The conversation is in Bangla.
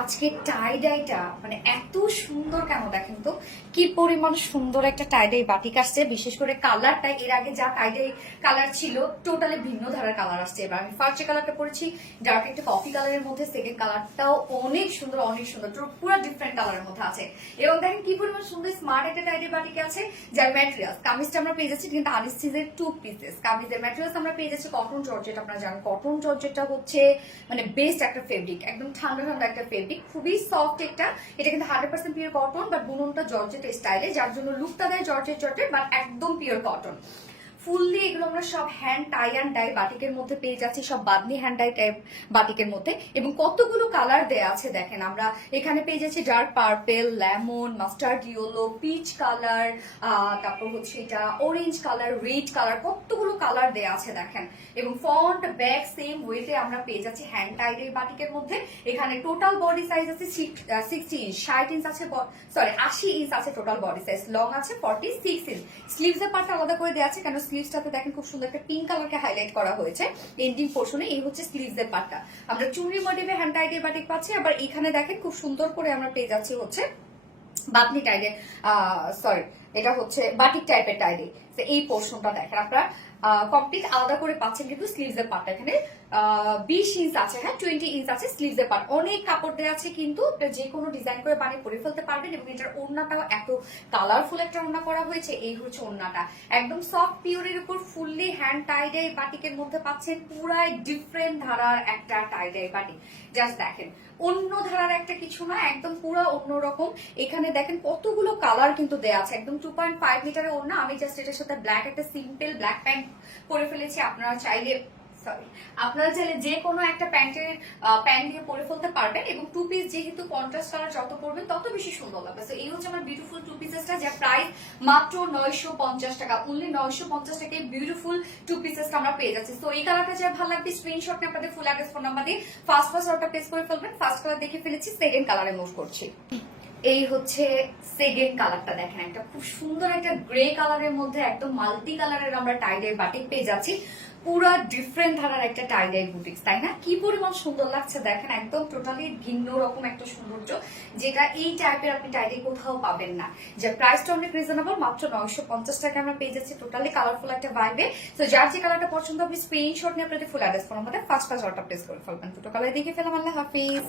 আজকে টাই ডাইটা মানে এত সুন্দর কেন দেখেন তো, কি পরিমাণ সুন্দর একটা টাই ডাই বাটিক আসছে। বিশেষ করে কালারটা, এর আগে যা টাই ডাই কালার ছিল টোটালি ভিন্ন ধারার কালার আসছে। এবার আমি ফার্স্ট যে কালারটা পরেছি ডার্ক একটা কফি কালারের মধ্যে, সেকেন্ড কালারটাও অনেক সুন্দর অনেক সুন্দর, পুরো ডিফারেন্ট কালারের মধ্যে আছে। এবং দেখেন কি পরিমাণ সুন্দর স্মার্ট একটা টাই ডাই বাটিক আছে, যার ম্যাটেরিয়াল কামিজটা আমরা পেয়ে যাচ্ছি কিন্তু আনস্টিচের 2 পিসেস। কামিজের ম্যাটেরিয়ালস আমরা পেয়ে যাচ্ছি কটন জর্জেট। আপনারা জানেন কটন জর্জেটটা হচ্ছে মানে বেস্ট একটা ফেব্রিক, একদম ঠান্ডা ঠান্ডা একটা ফেব্রিক, খুবই সফট এটা কিন্তু 100% পিওর কটন, বাট বুননটা জর্জেট স্টাইলে, যার জন্য লুকটা দেয় জর্জেট জর্জেট, বাট একদম পিওর কটন। ফুললি এগুলো আমরা সব হ্যান্ড টাই অ্যান্ড ডাই বাটিকের মধ্যে পেয়ে যাচ্ছি, সব বাদনি হ্যান্ড ডাই টাইপ বাটিকের মধ্যে। এবং কতগুলো কালার দেয়া আছে দেখেন, আমরা এখানে পেয়ে যাচ্ছি dark purple, lemon, mustard yellow, peach colour, তারপর হচ্ছে এটা অরেঞ্জ কালার, রেড কালার, কতগুলো কালার দেয়া আছে দেখেন। এবং ফ্রন্ট ব্যাক সেম ওয়েতে আমরা পেয়ে যাচ্ছি হ্যান্ড টাইড এই বাটিকের মধ্যে। এখানে টোটাল বডি সাইজ আছে 60 ইঞ্চ, 60 ইঞ্চ আছে, সরি 80 ইঞ্চ আছে টোটাল বডি সাইজ, লং আছে 46 ইঞ্চ। স্লিভসের পার্টটা আলাদা করে দেওয়া আছে, কেন স্লিভসটাতে দেখেন খুব সুন্দর একটা পিঙ্ক কালারকে হাইলাইট করা হয়েছে এন্ডিং পোর্শনে। এই হচ্ছে স্লিভসের পার্টটা। আমরা চুনরি মোটিভে হ্যান্ড টাইডের বাটিক পাচ্ছি। আবার এখানে দেখেন খুব সুন্দর করে আমরা পেয়ে যাচ্ছি হচ্ছে বাতনি টাইডের, সরি এটা হচ্ছে বাটিক টাইপের টাইডে। এই পোর্শনটা দেখেন আপনারা কমপ্লিট আলাদা করে পাচ্ছেন, কিন্তু স্লিভসের পার্টটা এখানে 20 ইঞ্চ আছে, হ্যাঁ 20 ইঞ্চ আছে স্লিভসের পার্ট। অনেক কাপড় দেওয়া আছে, কিন্তু যে কোনো ডিজাইন করে বানিয়ে পরে ফেলতে পারবেন। এবং এটার ওড়নাটাও এত কালারফুল একটা ওড়না করা হয়েছে। এই হচ্ছে ওড়নাটা, একদম সফট পিওরের উপর ফুললি হ্যান্ড টাইডাই বাটিকের মধ্যে পাচ্ছেন। পুরাই ডিফারেন্ট ধারার একটা টাইডাই বাটিক, জাস্ট দেখেন অন্য ধারার একটা কিছু না, একদম পুরো অন্যরকম। এখানে দেখেন কতগুলো কালার কিন্তু দেয়া আছে, একদম 2.5 মিটারের ওড়না। আমি জাস্ট এটার সাথে ব্ল্যাক একটা সিম্পল ব্ল্যাক প্যান্ট পরে ফেলেছি। আপনারা চাইলে যে কোনো একটা প্যান্ট দিয়ে পরে ফেলতে পারবেন। এবং 2 পিস যেহেতু কন্ট্রাস্ট কালার যত পরবেন তত বেশি সুন্দর লাগবে। তো এই হচ্ছে আমার বিউটিফুল 2 পিসেসটা, যার প্রাইস মাত্র 950 টাকা, অনলি 950 টাকায় বিউটিফুল 2 পিসেসটা আমরা পেয়ে যাচ্ছি। তো এই কালারটা যার ভালো লাগবে স্ক্রিনশট নিয়ে আপনাদের ফুল অ্যাড্রেস ফোন নাম্বার দিয়ে ফার্স্ট অর্ডার প্লেস করে ফেলবেন। ফার্স্ট কালার দেখে ফেলেছি, সেকেন্ড কালারে মুভ করছি। এই হচ্ছে সেকেন্ড কালারটা দেখেন, একটা খুব সুন্দর একটা গ্রে কালারের মধ্যে একদম মাল্টি কালারের আমরা টাইডাই বাটিক পেয়ে যাচ্ছি। পুরা ডিফারেন্ট ধারার একটা টাইডাই বুটিক্স, তাই না? কি পরিমাণ সুন্দর লাগছে দেখেন, একদম টোটালি ভিন্ন রকম একটা সৌন্দর্য, যেটা এই টাইপের আপনি টাইডাই কোথাও পাবেন না। যে প্রাইসটা অনেক রিজনেবল, মাত্র 950 টাকা আমরা পেয়ে যাচ্ছি টোটালি কালারফুল একটা ভাইবে। তো যার যে কালারটা পছন্দ আপনি স্ক্রিনশট নিয়ে আপনাদের ফুল অ্যাড্রেস ফোন আমাদের ফার্স্ট অর্ডার প্লেস করে ফেলবেন। দুটো কালার দেখে ফেলাম। আল্লাহ হাফিজ।